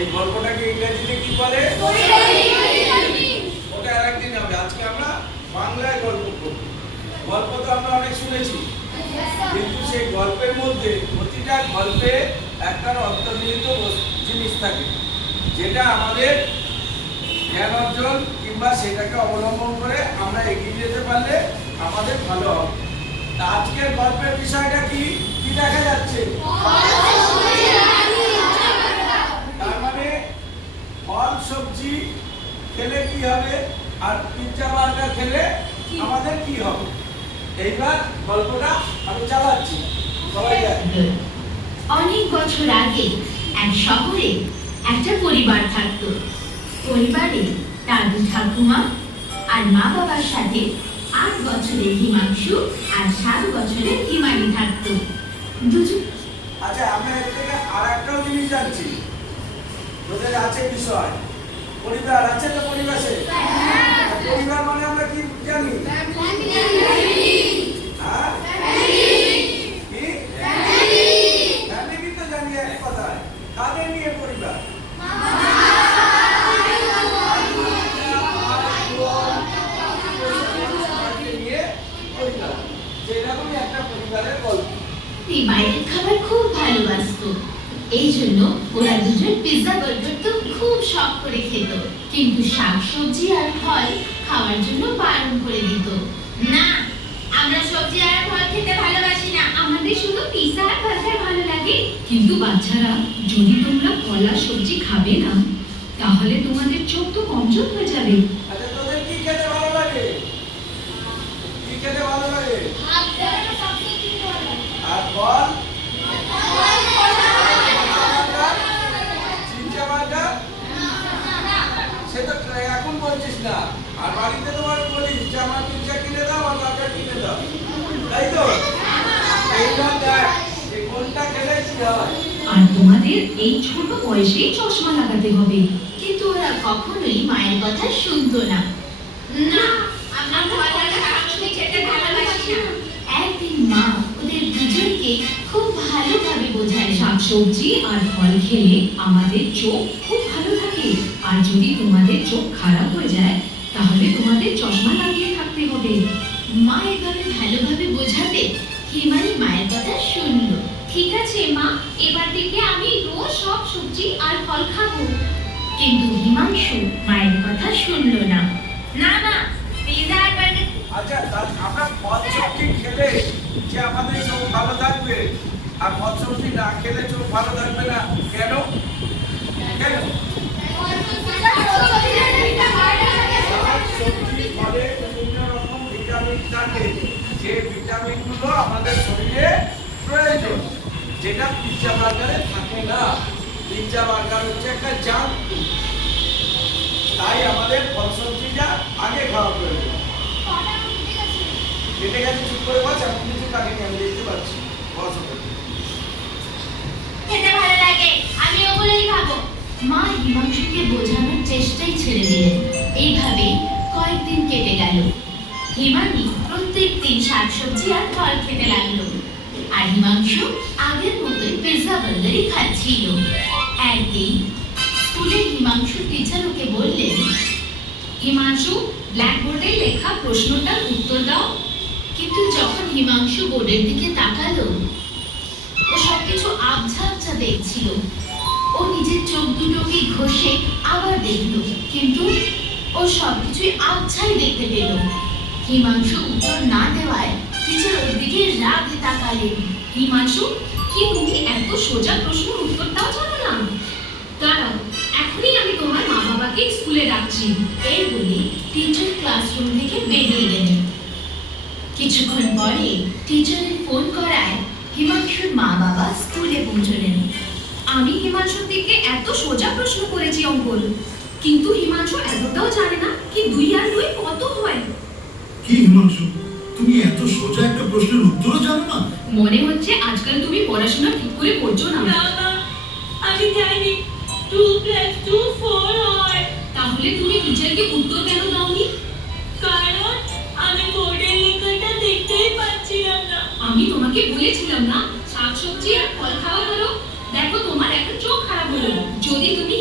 এই গল্পটাকে ইংরেজিতে কি বলে? ওটা আরেকদিন হবে। আজকে আমরা বাংলায় গল্প করব। গল্প তো আমরা অনেক শুনেছি, কিন্তু সেই গল্পের মধ্যে প্রতিটা গল্পে একটা অন্তর্নিহিত জিনিস থাকে, যেটা আমাদের জ্ঞান অর্জন কিংবা সেটাকে অবলম্বন করে আমরা এগিয়ে যেতে পারলে আমাদের ভালো হবে। তা আজকের গল্পের বিষয়টা কি কি দেখা যাচ্ছে? তার মানে ফল সবজি খেলে কি হবে আর পিৎজা বার্গার খেলে আমাদের কি হবে। এইবার গল্পটা আমি চালাচ্ছি, সবাই দেখে। অনেক বছর আগে এক শহরে একটা পরিবার থাকতো। পরিবারে দাদু ঠাকুমা আর মা বাবার সাথে 8 বছরের হিমাংশু আর 7 বছরের হিমানি থাকতো। দুজন আচ্ছা, আমরা এর থেকে আরেকটাও জিনিস জানছি, তোদের আছে বিষয় পরিবার আছে তো পরিবেশে। পরিবার মানে আমরা কি জানি? ফ্যামিলি তো জানি এক কথায়। কাদের নিয়ে পরিবার? সেরকমই একটা পরিবারের গল্প। বাইরের খাবার খুব ভালোবাসতো, এই জন্য ওরা দুজন পিৎজা বার্গার তো খুব শখ করে খেত, কিন্তু শাকসবজি আর ফল খাওয়ার জন্য বারণ করে দিত। না, আমরা সবজি আর ফল খেতে ভালোবাসি না, আমাদের শুধু পিৎজা আর বার্গার ভালো লাগে। কিন্তু বাচ্চারা, যদি তোমরা ফল আর সবজি খাবে না, তাহলে তোমাদের চোখ তো কমজোর হয়ে যাবে। আচ্ছা, তোদের কি খেতে ভালো লাগে? কি খেতে ভালো লাগে? আর ফল? চিংড়ি বার্গার? সে তো এখন বলছিস না, আর বাড়িতে তোমার বলিস যে আমার পিৎজা কিনে দাও আর বার্গার কিনে দাও, তাই তো? এইবার দেখ যে কোনটা খেলে কি হয়। আর তোমাদের এই ছোট বয়সেই চশমা লাগাতে হবে। কিন্তু ওরা কখনোই মায়ের কথা শুনতো না। না, আমরা ফল আর শাকসবজি খেতে ভালোবাসি না। একদিন মা ওদের দুজনকে খুব ভালোভাবে বোঝায়, শাকসবজি আর ফল খেলে আমাদের চোখ খুব ভালো থাকে, আর যদি তোমাদের চোখ খারাপ হয়ে যায় তাহলে তোমাদের চশমা লাগিয়ে থাকতে হবে। মা এভাবে ভালোভাবে বোঝাতে হিমানি মায়ের কথা শুনলো। ঠিক আছে মা, এবার থেকে আমি রোজ সব সবজি আর ফল খাবো। কিন্তু হিমাংশু মায়ের কথা শুনলো না। না মা, পিৎজা আর বার্গার। আচ্ছা, আমরা ফল সবজি খেলে যে আমাদের চোখ ভালো থাকবে, আর ফল সবজি না খেলে চোখ ভালো থাকবে না, কেন? কেন? সবজি ফলে বিভিন্ন রকম ভিটামিন থাকে, যে ভিটামিনগুলো আমাদের শরীরে প্রয়োজন, যেটা পিৎজা বার্গারে থাকে না। পিৎজা বার্গার হচ্ছে একটা জাঙ্ক ফুড, তাই আমাদের ফল সবজিটা আগে খাওয়া প্রয়োজন। কেটে গেছে, চুপ করে বস, এমন কিছু কাটিনি, আমি দেখতে পাচ্ছি। বস, খেতে ভালো লাগে, আমি ওগুলোই খাবো। মা হিমাংশুকে বোঝানোর চেষ্টাই ছেড়ে দিলেন। এইভাবে কয়েকদিন কেটে গেল। হিমানি প্রত্যেকদিন শাকসবজি আর ফল খেতে লাগলো, আর হিমাংশু আগের মতোই পিৎজা বার্গারই খাচ্ছিল। একদিন স্কুলে হিমাংশু টিচার ওকে বললেন, হিমাংশু, ব্ল্যাকবোর্ডে লেখা প্রশ্নটার উত্তর দাও। কিন্তু যখন হিমাংশু বোর্ডের দিকে তাকালো, ও সবকিছু আবছা আবছা দেখছিল। ও নিজের চোখ দুটোকে ঘষে আবার দেখলো, কিন্তু ও সবকিছুই আবছাই দেখতে পেল। হিমাংশু উত্তর না দেওয়ায় টিচার ওর দিকে রাগে তাকালেন। হিমাংশু, কি তুমি এত সোজা প্রশ্নের উত্তরটাও জানো না? দাঁড়াও, এখনই আমি তোমার মা বাবাকে স্কুলে ডাকছি। এই বলে টিচার ক্লাসরুম থেকে বেরিয়ে গেলেন। কিছুক্ষণ পরে টিচারের ফোন করায় হিমাংশুর মা বাবা স্কুলে পৌঁছলেন। আমি হিমাংশুর দিকে এত সোজা প্রশ্ন করেছি অঙ্কন, কিন্তু হিমাংশু এতটাও জানে না কি 2 আর 2 কত হয়। কি হিমাংশু, তুমি এত সোজা একটা প্রশ্নের উত্তরও জানো না? মনে হচ্ছে আজকাল তুমি পড়াশোনা ঠিক করে করছো না। না, আমি জানি 2 + 2 4 হয়। তাহলে তুমি টিচারকে উত্তর কেন দাওনি? কারণ আমি বোর্ডের লেখাটা দেখতেই পাচ্ছিলাম না। আমি তোমাকে বলেছিলাম না শাকসবজি আর ফল খাওয়া করো। দেখো, তোমার এখন চোখ খারাপ হলো। যদি তুমি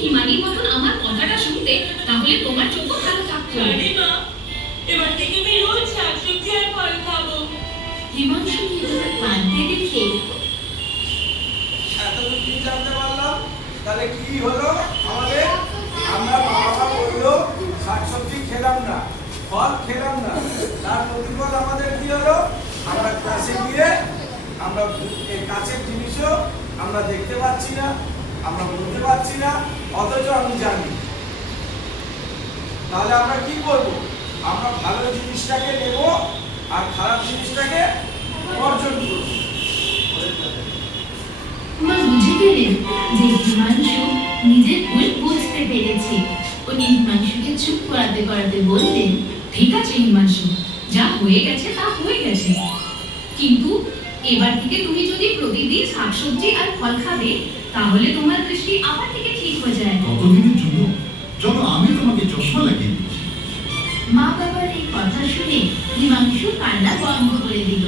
তাহলে কি হলো আমাদের? আমরা বাবা বললো শাকসবজি খেলাম না, ফল খেলাম না, তার প্রতিফল আমাদের কি হলো? আমরা ক্লাসে গিয়ে আমরা এই কাছের জিনিসও আমরা দেখতে পাচ্ছি না, আমরা বলতে পারছি না, অথচ আমি জানি। তাহলে আমরা কি করব? আমরা ভালো জিনিসটাকে নেব আর খারাপ জিনিসটাকে বর্জন করব। মা বুঝে গেলেন যে হিমাংশু নিজের ভুল বুঝতে পেরেছে। উনি হিমাংশুকে চুপ করাতে করাতে বললেন, ঠিক আছে হিমাংশু, যা হয়ে গেছে তা হয়ে গেছে, কিন্তু এবার থেকে তুমি যদি প্রতিদিন শাকসবজি আর ফল খাবে তাহলে তোমার দৃষ্টি আবার থেকে ঠিক হয়ে যায়। ততদিনের জন্য চলো আমি তোমাকে চশমা লাগিয়ে দিচ্ছি। মা বাবার এই কথা শুনে হিমাংশু কান্না বন্ধ করে দিল।